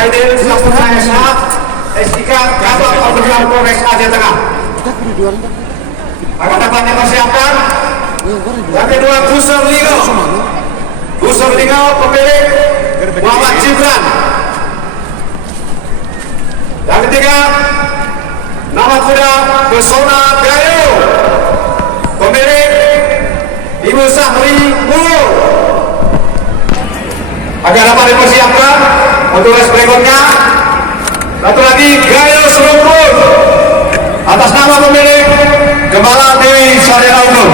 Aidil Saputra SH S3 Kabak Otorial Polres Aceh Tengah. Akan dapat dipersiapkan. Yang kedua Gusur Lingo. Gusur Lingo pemilik Muhammad Gibran. Yang ketiga nama kuda Pesona Gayo pemilik Ibu Sahri Mulu. Agar dapat dipersiapkan untuk race berikutnya. Satu lagi Gayo Serumpun atas nama pemilik Gembala Dewi Syariah Undur.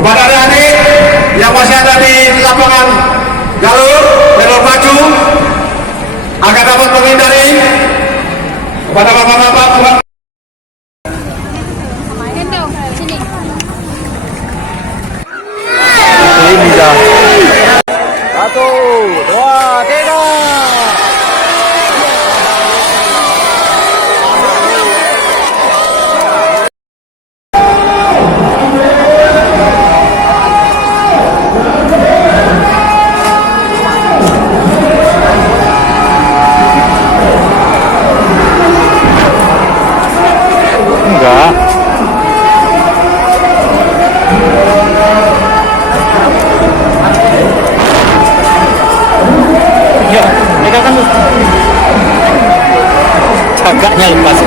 Kepada adik-adik yang masih ada di lapangan jalur maju agar dapat menghindari kepada bapak-bapak. Satu, dua, tiga. Enggak. Ya, mereka kan cagaknya lepas.